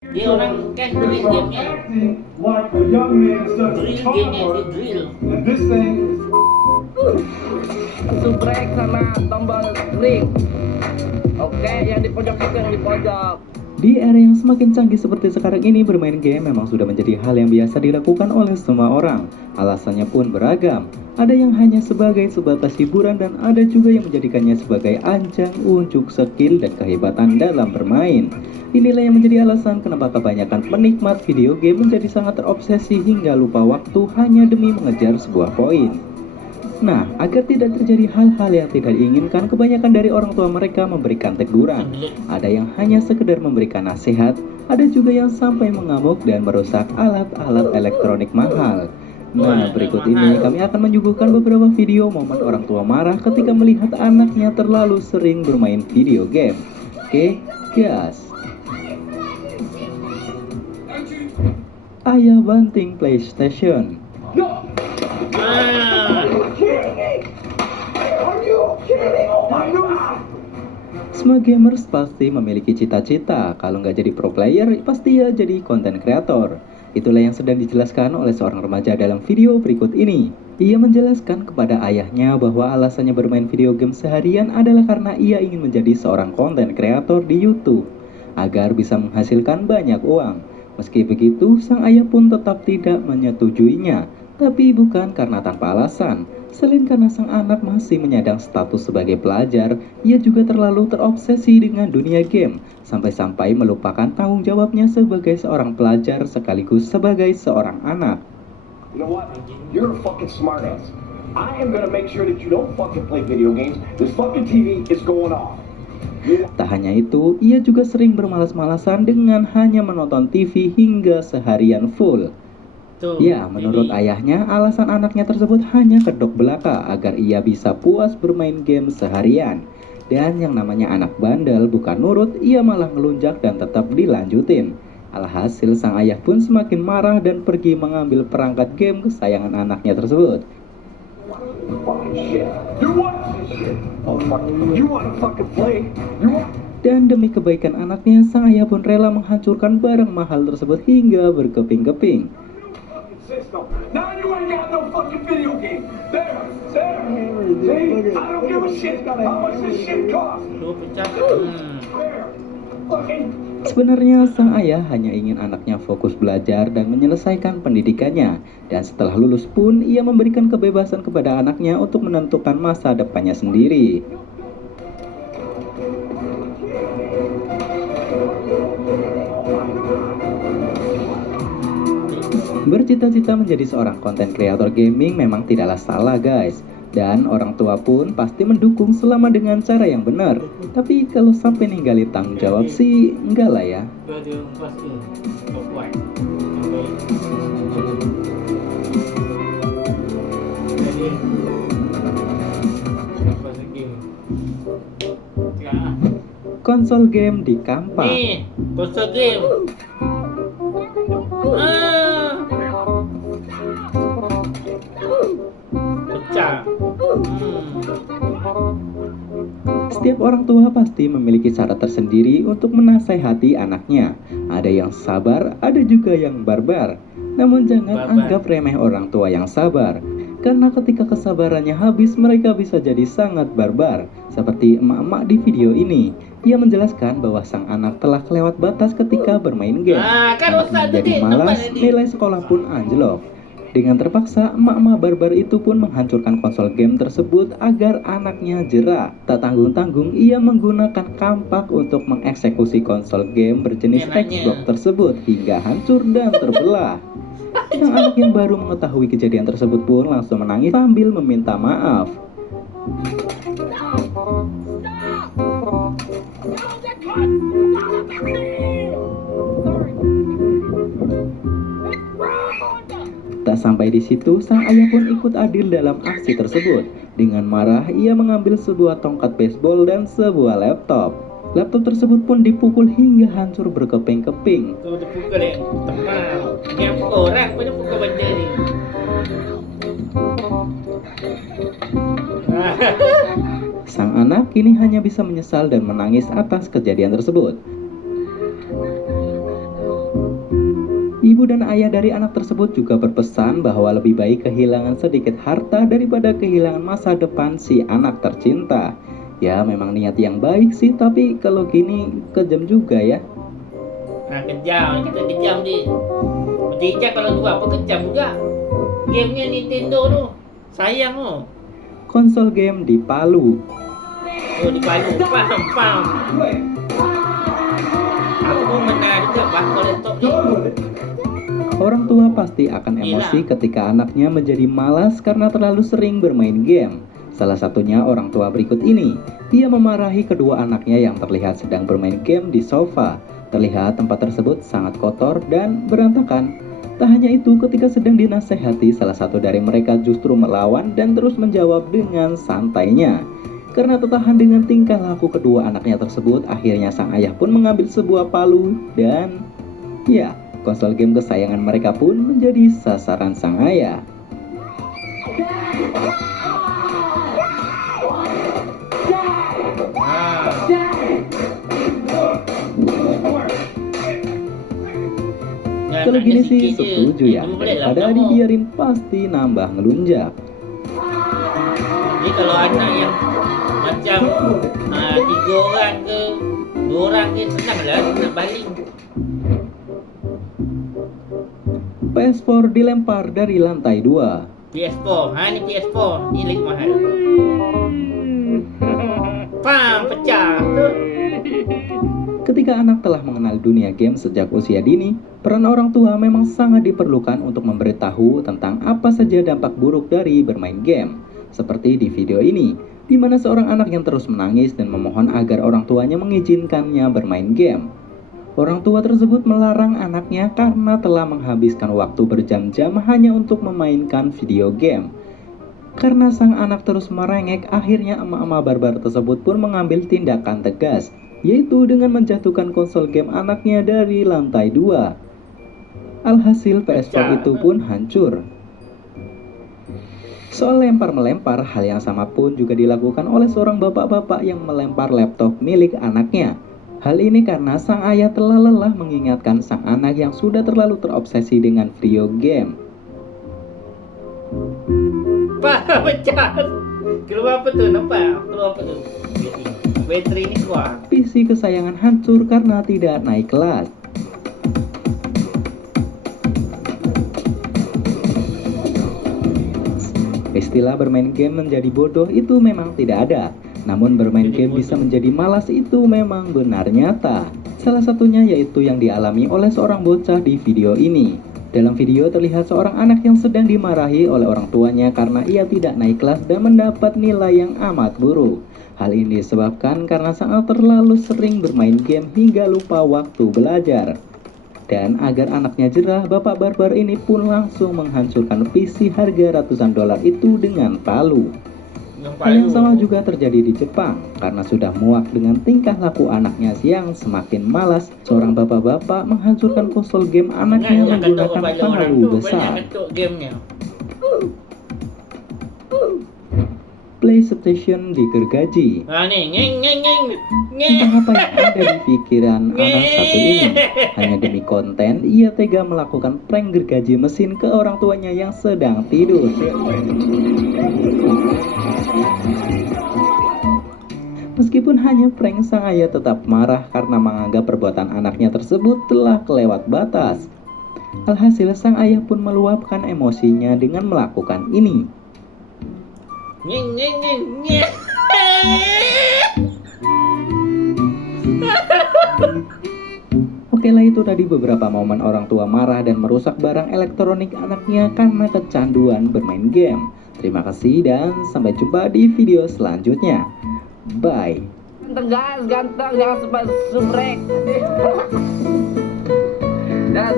Dia orang kan drill gamenya, like a young man instead of a drill gamenya di toddler, drill. and this thing is Subrek sama tombol ring. Oke, yang di pojok itu yang di pojok. Di era yang semakin canggih seperti sekarang ini, bermain game memang sudah menjadi hal yang biasa dilakukan oleh semua orang. Alasannya pun beragam. Ada yang hanya sebagai sebatas hiburan dan ada juga yang menjadikannya sebagai ajang unjuk skill dan kehebatan dalam bermain. Inilah yang menjadi alasan kenapa kebanyakan penikmat video game menjadi sangat terobsesi hingga lupa waktu hanya demi mengejar sebuah poin. Nah, agar tidak terjadi hal-hal yang tidak diinginkan, kebanyakan dari orang tua mereka memberikan teguran. Ada yang hanya sekedar memberikan nasihat, ada juga yang sampai mengamuk dan merusak alat-alat elektronik mahal. Nah, berikut ini kami akan menyuguhkan beberapa video momen orang tua marah ketika melihat anaknya terlalu sering bermain video game. Oke, gas. Ayah banting PlayStation. Semua gamers pasti memiliki cita-cita, kalau nggak jadi pro player, pasti ya jadi content creator. Itulah yang sedang dijelaskan oleh seorang remaja dalam video berikut ini. Ia menjelaskan kepada ayahnya bahwa alasannya bermain video game seharian adalah karena ia ingin menjadi seorang content creator di YouTube, agar bisa menghasilkan banyak uang. Meski begitu, sang ayah pun tetap tidak menyetujuinya, tapi bukan karena tanpa alasan. Selain karena sang anak masih menyandang status sebagai pelajar, ia juga terlalu terobsesi dengan dunia game, sampai-sampai melupakan tanggung jawabnya sebagai seorang pelajar sekaligus sebagai seorang anak. You know what? You're a fucking smartass. I am gonna make sure that you don't fucking play video games. This fucking TV is going off. Tak hanya itu, ia juga sering bermalas-malasan dengan hanya menonton TV hingga seharian full. Ya, menurut ayahnya, alasan anaknya tersebut hanya kedok belaka agar ia bisa puas bermain game seharian. Dan yang namanya anak bandel bukan nurut, ia malah ngelunjak dan tetap dilanjutin. Alhasil sang ayah pun semakin marah dan pergi mengambil perangkat game kesayangan anaknya tersebut. Dan demi kebaikan anaknya, sang ayah pun rela menghancurkan barang mahal tersebut hingga berkeping-keping. Now you ain't got no fucking video game. There. See? I don't give a shit how much this shit costs. Lu pecah. There. Fucking. Sebenarnya sang ayah hanya ingin anaknya fokus belajar dan menyelesaikan pendidikannya. Dan setelah lulus pun, ia memberikan kebebasan kepada anaknya untuk menentukan masa depannya sendiri. Bercita-cita menjadi seorang content creator gaming memang tidaklah salah guys. Dan orang tua pun pasti mendukung selama dengan cara yang benar. Tapi kalau sampai ninggalin tanggung jawab sih enggak lah ya. Konsol game di kampak. Nih, konsol game. Pecah. Setiap orang tua pasti memiliki cara tersendiri untuk menasehati anaknya. Ada yang sabar, ada juga yang barbar. Namun jangan anggap remeh orang tua yang sabar. Karena ketika kesabarannya habis, mereka bisa jadi sangat barbar. Seperti emak-emak di video ini. Ia menjelaskan bahwa sang anak telah kelewat batas ketika bermain game. Anaknya jadi malas, nilai sekolah pun anjlok. Dengan terpaksa, emak-emak barbar itu pun menghancurkan konsol game tersebut agar anaknya jera. Tak tanggung-tanggung, ia menggunakan kampak untuk mengeksekusi konsol game berjenis Xbox tersebut hingga hancur dan terbelah. Sang anak yang baru mengetahui kejadian tersebut pun langsung menangis sambil meminta maaf. Tak sampai di situ, sang ayah pun ikut adil dalam aksi tersebut. Dengan marah, ia mengambil sebuah tongkat baseball dan sebuah laptop. Laptop tersebut pun dipukul hingga hancur berkeping-keping. Tuh dipukul ya, teman. Ini orang punya pukul benda ni. Sang anak kini hanya bisa menyesal dan menangis atas kejadian tersebut. Ibu dan ayah dari anak tersebut juga berpesan bahwa lebih baik kehilangan sedikit harta daripada kehilangan masa depan si anak tercinta. Ya memang niat yang baik sih, tapi kalau gini kejam juga ya. Nah kejam, kita kejam dia. Berjejak kalau dua apa kejam juga. Gamenya Nintendo tu, sayang tu. Konsol game di Palu. Oh di Palu, faham. Aku pun pernah juga bakal laptop ni. Orang tua pasti akan emosi ketika anaknya menjadi malas karena terlalu sering bermain game. Salah satunya orang tua berikut ini. Ia memarahi kedua anaknya yang terlihat sedang bermain game di sofa. Terlihat tempat tersebut sangat kotor dan berantakan. Tak hanya itu, ketika sedang dinasehati, salah satu dari mereka justru melawan dan terus menjawab dengan santainya. Karena tertahan dengan tingkah laku kedua anaknya tersebut, akhirnya sang ayah pun mengambil sebuah palu dan ya, konsol game kesayangan mereka pun menjadi sasaran sang ayah. Kalau gini sih setuju ya, daripada dibiarin pasti nambah ngelunjak. Jadi kalau anak yang macam 3 orang ke 2 orang ke senang lah nak baling. PS4 dilempar dari lantai 2. PS4, ni PS4, ni lagi mahal. Pam, pecah tu. Ketika anak telah mengenal dunia game sejak usia dini, peran orang tua memang sangat diperlukan untuk memberitahu tentang apa saja dampak buruk dari bermain game. Seperti di video ini, di mana seorang anak yang terus menangis dan memohon agar orang tuanya mengizinkannya bermain game. Orang tua tersebut melarang anaknya karena telah menghabiskan waktu berjam-jam hanya untuk memainkan video game. Karena sang anak terus merengek, akhirnya emak-emak barbar tersebut pun mengambil tindakan tegas, yaitu dengan menjatuhkan konsol game anaknya dari lantai 2. Alhasil PS4 itu pun hancur. Soal lempar-melempar, hal yang sama pun juga dilakukan oleh seorang bapak-bapak yang melempar laptop milik anaknya. Hal ini karena sang ayah telah lelah mengingatkan sang anak yang sudah terlalu terobsesi dengan video game. Pam, pecah. Keluar apa tu? Nampak? Keluar apa tu? Bateri ni keluar. PC kesayangan hancur karena tidak naik kelas. Istilah bermain game menjadi bodoh itu memang tidak ada. Namun bermain game bisa menjadi malas itu memang benar nyata. Salah satunya yaitu yang dialami oleh seorang bocah di video ini. Dalam video terlihat seorang anak yang sedang dimarahi oleh orang tuanya karena ia tidak naik kelas dan mendapat nilai yang amat buruk. Hal ini disebabkan karena sangat terlalu sering bermain game hingga lupa waktu belajar. Dan agar anaknya jerah, bapak barbar ini pun langsung menghancurkan PC harga ratusan dolar itu dengan palu. Hal yang sama juga terjadi di Jepang. Karena sudah muak dengan tingkah laku anaknya yang semakin malas, seorang bapak-bapak menghancurkan konsol game anaknya menggunakan palu besar. PlayStation digergaji. Entah apa yang ada di pikiran anak satu ini. Hanya demi konten, ia tega melakukan prank gergaji mesin ke orang tuanya yang sedang tidur. Meskipun hanya prank, sang ayah tetap marah karena menganggap perbuatan anaknya tersebut telah kelewat batas. Alhasil sang ayah pun meluapkan emosinya dengan melakukan ini. Oke lah, itu tadi beberapa momen orang tua marah dan merusak barang elektronik anaknya karena kecanduan bermain game. Terima kasih dan sampai jumpa di video selanjutnya. Bye. Ganteng guys, ganteng, jangan sampai subrek.